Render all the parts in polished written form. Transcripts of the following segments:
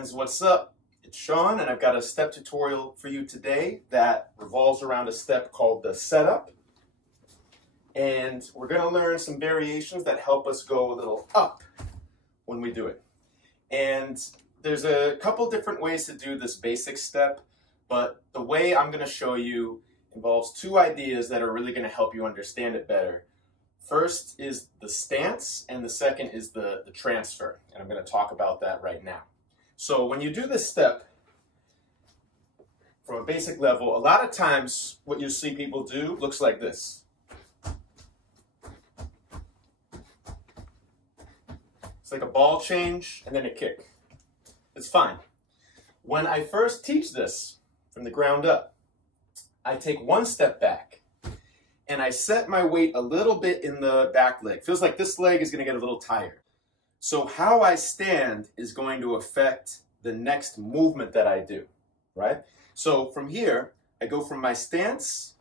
friends, what's up? It's Sean, and I've got a step tutorial for you today that revolves around a step called the setup. And we're going to learn some variations that help us go a little up when we do it. And there's a couple different ways to do this basic step, but the way I'm going to show you involves two ideas that are really going to help you understand it better. First is the stance, and the second is the transfer, and I'm going to talk about that right now. So when you do this step from a basic level, a lot of times what you see people do looks like this. It's like a ball change and then a kick. It's fine. When I first teach this from the ground up, I take one step back and I set my weight a little bit in the back leg. Feels like this leg is going to get a little tired. So how I stand is going to affect the next movement that I do, right? So from here, I go from my stance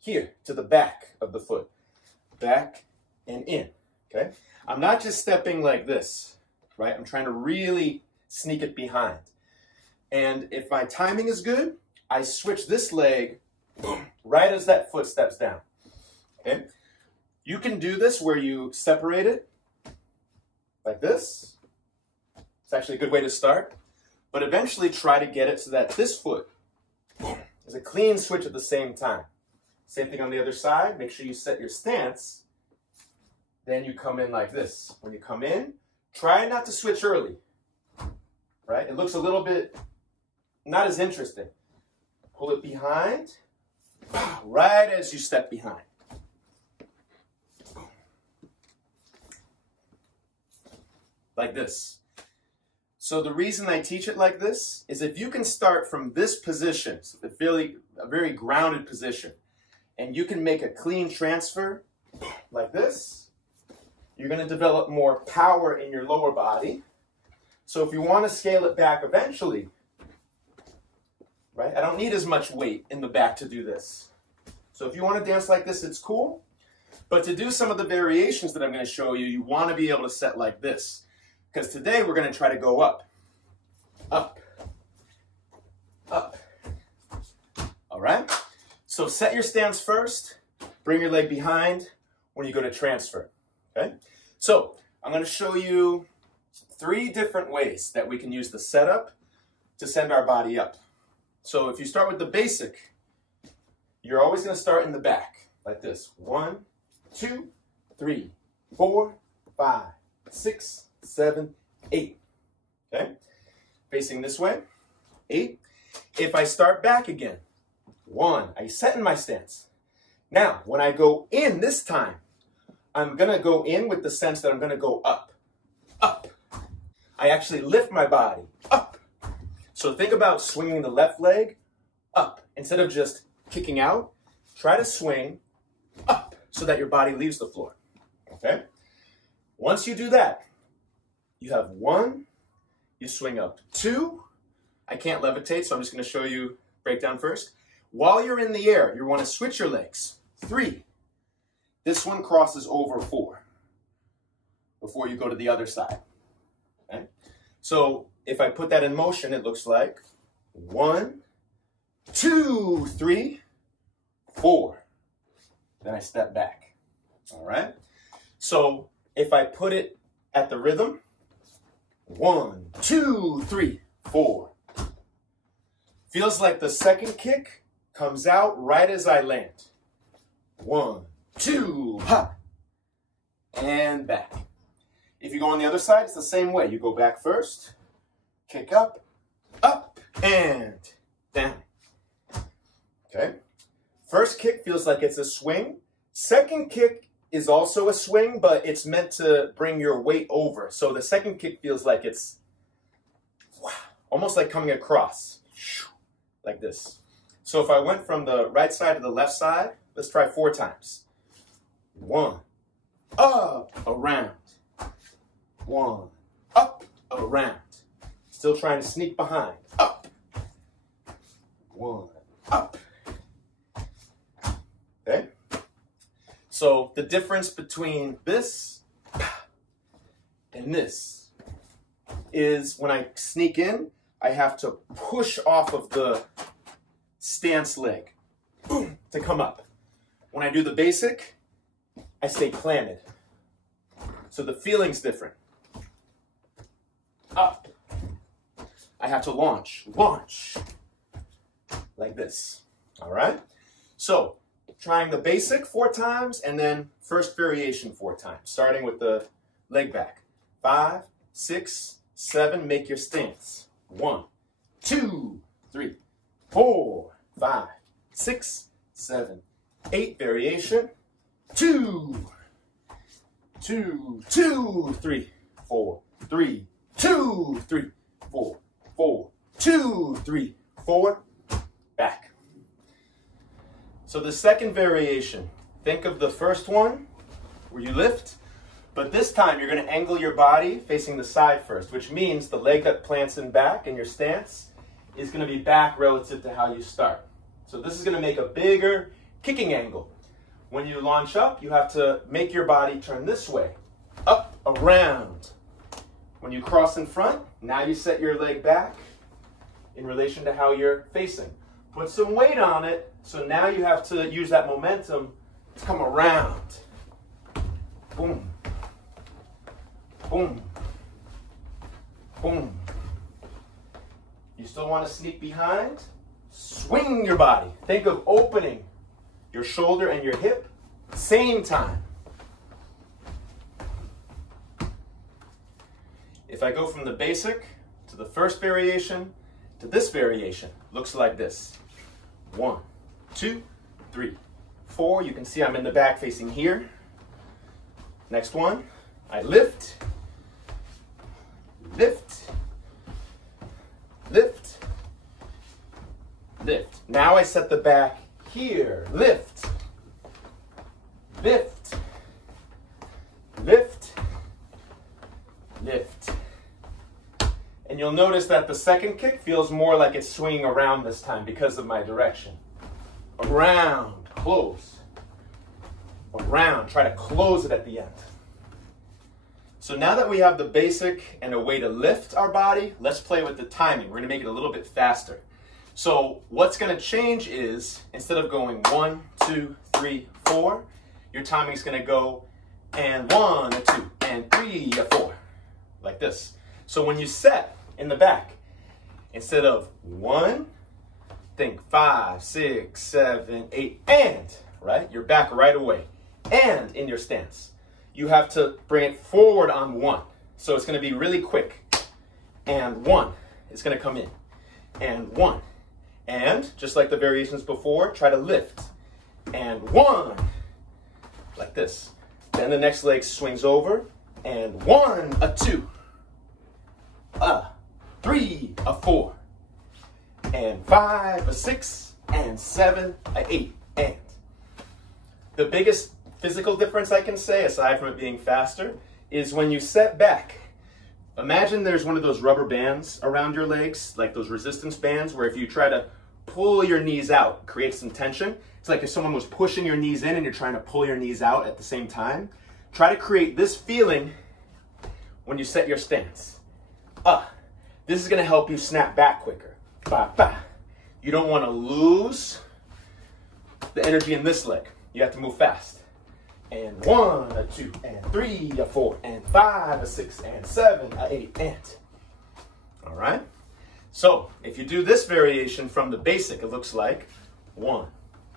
here to the back of the foot. Back and in, okay? I'm not just stepping like this, right? I'm trying to really sneak it behind. And if my timing is good, I switch this leg boom, right as that foot steps down, okay? You can do this where you separate it like this. It's actually a good way to start, but eventually try to get it so that this foot boom, is a clean switch at the same time. Same thing on the other side. Make sure you set your stance. Then you come in like this. When you come in, try not to switch early, right? It looks a little bit not as interesting. Pull it behind, right as you step behind. Like this. So the reason I teach it like this is if you can start from this position, so a very grounded position, and you can make a clean transfer like this, you're going to develop more power in your lower body. So if you want to scale it back eventually, right? I don't need as much weight in the back to do this. So if you want to dance like this, it's cool. But to do some of the variations that I'm going to show you, you want to be able to set like this. Because today we're going to try to go up, up, up. All right? So set your stance first. Bring your leg behind when you go to transfer. Okay? So I'm going to show you 3 different ways that we can use the setup to send our body up. So if you start with the basic, you're always going to start in the back like this. 1, 2, 3, 4, 5, 6, 7, 8. Okay? Facing this way. 8. If I start back again, 1, I set in my stance. Now, when I go in this time, I'm going to go in with the sense that I'm going to go up, up. I actually lift my body up. So think about swinging the left leg up. Instead of just kicking out, try to swing up so that your body leaves the floor. Okay? Once you do that, you have 1, you swing up. 2, I can't levitate, so I'm just going to show you breakdown first. While you're in the air, you want to switch your legs. 3, this one crosses over 4 before you go to the other side. Okay? So if I put that in motion, it looks like 1, 2, 3, 4. Then I step back. All right? So if I put it at the rhythm, 1, 2, 3, 4. Feels like the second kick comes out right as I land. 1, 2, ha, and back. If you go on the other side, it's the same way. You go back first, kick up, and down. Okay? First kick feels like it's a swing. Second kick is also a swing, but it's meant to bring your weight over. So the second kick feels like it's almost like coming across, like this. So if I went from the right side to the left side, let's try 4 times. 1, up, around. 1, up, around. Still trying to sneak behind. Up. 1, up. Okay? So the difference between this and this is when I sneak in, I have to push off of the stance leg to come up. When I do the basic, I stay planted. So the feeling's different. Up. I have to launch, like this. All right? So, trying the basic 4 times, and then first variation 4 times, starting with the leg back. 5, 6, 7, make your stance. 1, 2, 3, 4, 5, 6, 7, 8, variation. 2, 2, 2, 3, 4, 3, 2, 3, 4, 4, 2, 3, 4, back. So the second variation, think of the first one where you lift, but this time you're going to angle your body facing the side first, which means the leg that plants in back in your stance is going to be back relative to how you start. So this is going to make a bigger kicking angle. When you launch up, you have to make your body turn this way, up, around. When you cross in front, now you set your leg back in relation to how you're facing. Put some weight on it, so now you have to use that momentum to come around. Boom. Boom. Boom. You still want to sneak behind? Swing your body. Think of opening your shoulder and your hip, same time. If I go from the basic to the first variation to this variation, looks like this. 1, 2, 3, 4. You can see I'm in the back facing here. Next one, I lift, lift, lift, lift. Now I set the back here. Lift, lift, lift, lift. And you'll notice that the second kick feels more like it's swinging around this time because of my direction. Around, close. Around, try to close it at the end. So now that we have the basic and a way to lift our body, let's play with the timing. We're going to make it a little bit faster. So what's going to change is, instead of going 1, 2, 3, 4, your timing is going to go and 1, 2, and 3, 4, like this. So when you set in the back, instead of 1, think 5, 6, 7, 8, and, right? You're back right away. And in your stance, you have to bring it forward on 1. So it's going to be really quick. And 1, it's going to come in. And 1. And, just like the variations before, try to lift. And 1, like this. Then the next leg swings over. And 1, a 2. 3, a 4, and 5, a 6, and 7, a 8, and. The biggest physical difference I can say, aside from it being faster, is when you set back. Imagine there's one of those rubber bands around your legs, like those resistance bands, where if you try to pull your knees out, create some tension. It's like if someone was pushing your knees in and you're trying to pull your knees out at the same time. Try to create this feeling when you set your stance. This is going to help you snap back quicker. Ba, ba. You don't want to lose the energy in this leg. You have to move fast. And 1, a 2, and 3, a 4, and 5, a 6, and 7, a 8, and. All right? So, if you do this variation from the basic, it looks like 1,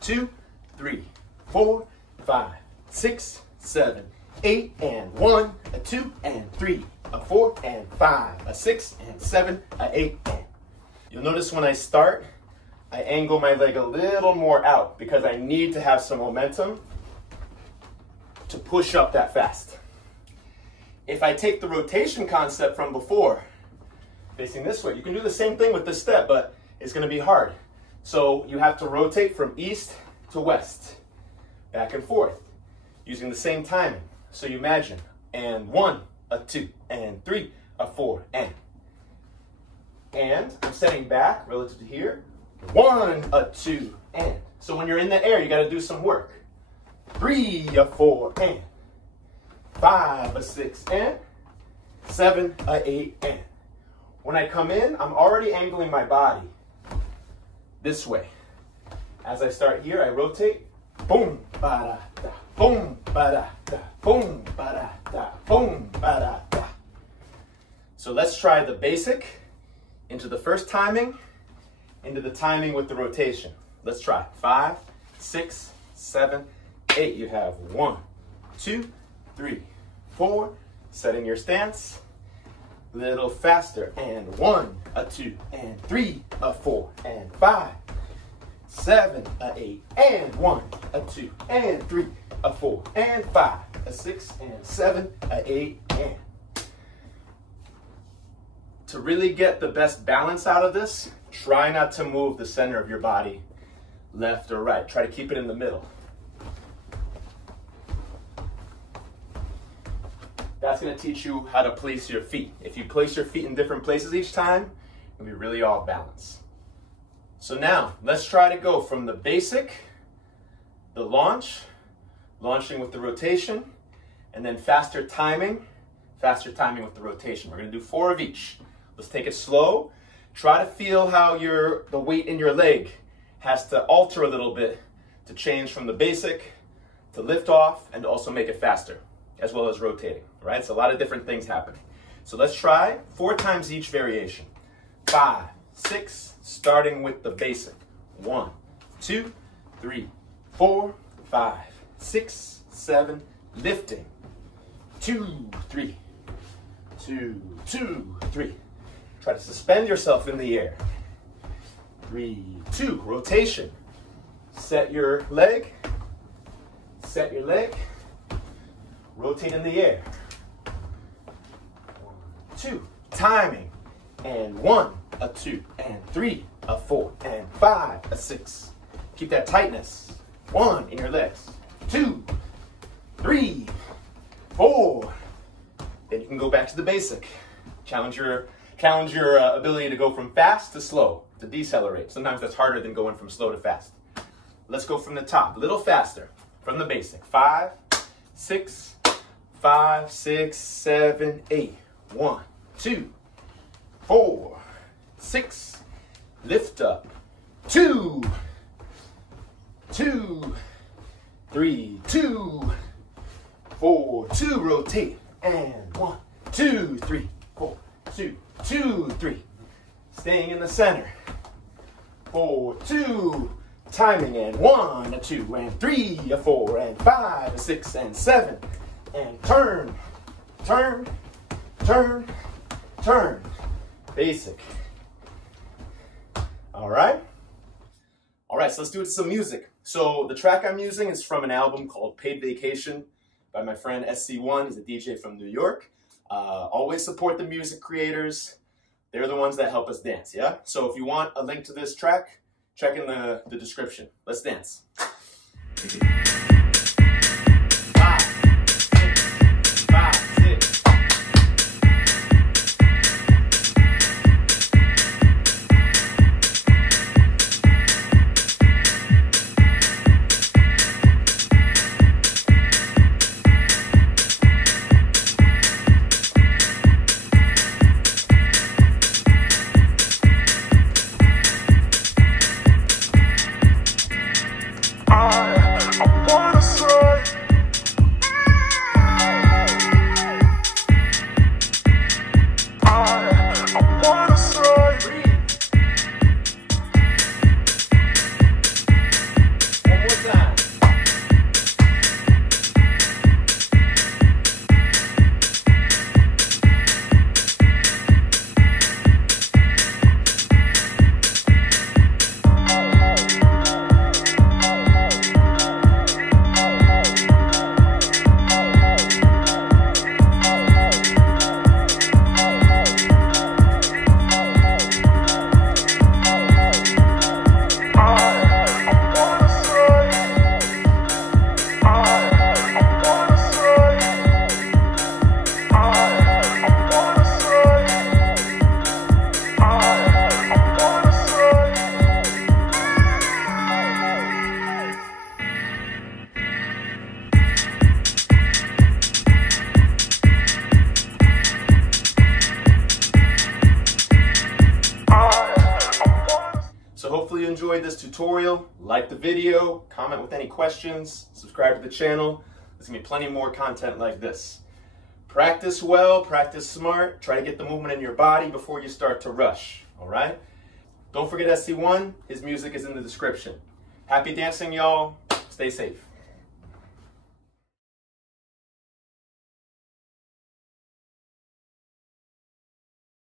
2, 3, 4, 5, 6, 7, 8, and 1, a 2, and 3, a 4, and 5, a 6, and 7, a 8, and. You'll notice when I start, I angle my leg a little more out because I need to have some momentum to push up that fast. If I take the rotation concept from before, facing this way, you can do the same thing with this step, but it's going to be hard. So you have to rotate from east to west, back and forth, using the same timing. So you imagine, and 1, a 2, and 3, a 4, and. And I'm setting back relative to here. 1, a 2, and. So when you're in the air, you got to do some work. 3, a 4, and. 5, a 6, and. 7, a 8, and. When I come in, I'm already angling my body this way. As I start here, I rotate. Boom, ba-da-da, boom, ba-da-da, boom, ba-da-da, boom, ba-da-da. So let's try the basic into the first timing, into the timing with the rotation. Let's try 5, 6, 7, 8. You have 1, 2, 3, 4. Setting your stance. Little faster. And 1, a 2, and 3, a 4, and 5, 7, a 8, and 1, a 2, and 3, a 4, and 5, a 6, and 7, a 8, and. To really get the best balance out of this, try not to move the center of your body left or right. Try to keep it in the middle. That's going to teach you how to place your feet. If you place your feet in different places each time, it'll be really off balance. So now, let's try to go from the basic, the launch, launching with the rotation, and then faster timing with the rotation. We're going to do 4 of each. Let's take it slow. Try to feel how the weight in your leg has to alter a little bit to change from the basic to lift off and to also make it faster, as well as rotating, right? So a lot of different things happening. So let's try 4 times each variation. 5, 6, starting with the basic. 1, 2, 3, 4, 5, 6, 7, lifting. 2, 3, 2, 2, 3. Try to suspend yourself in the air. 3, 2, rotation. Set your leg, rotate in the air. 1, 2, timing. And 1, a 2, and 3, a 4, and 5, a 6. Keep that tightness. 1 in your legs. 2, 3, 4. Then you can go back to the basic. Challenge your ability to go from fast to slow, to decelerate. Sometimes that's harder than going from slow to fast. Let's go from the top, a little faster, from the basic. 5, 6, 5, 6, 7, 8. 1, 2, 4, 6, lift up. 2, 2, 3, 2, 4, 2, rotate. And 1, 2, 3, 4, 2, 2, 3. Staying in the center. 4, 2, timing, and 1, a 2, and 3, a 4, and 5, a 6, and 7, and turn, turn, turn, turn. Basic. All right? All right, so let's do it to some music. So the track I'm using is from an album called Paid Vacation by my friend SC1. He's a DJ from New York. Always support the music creators. They're the ones that help us dance, yeah? So if you want a link to this track, check in the description. Let's dance. 5, 6, 5, 6. I enjoyed this tutorial, like the video, comment with any questions, subscribe to the channel. There's going to be plenty more content like this. Practice well, practice smart, try to get the movement in your body before you start to rush, all right? Don't forget SC1, his music is in the description. Happy dancing, y'all. Stay safe.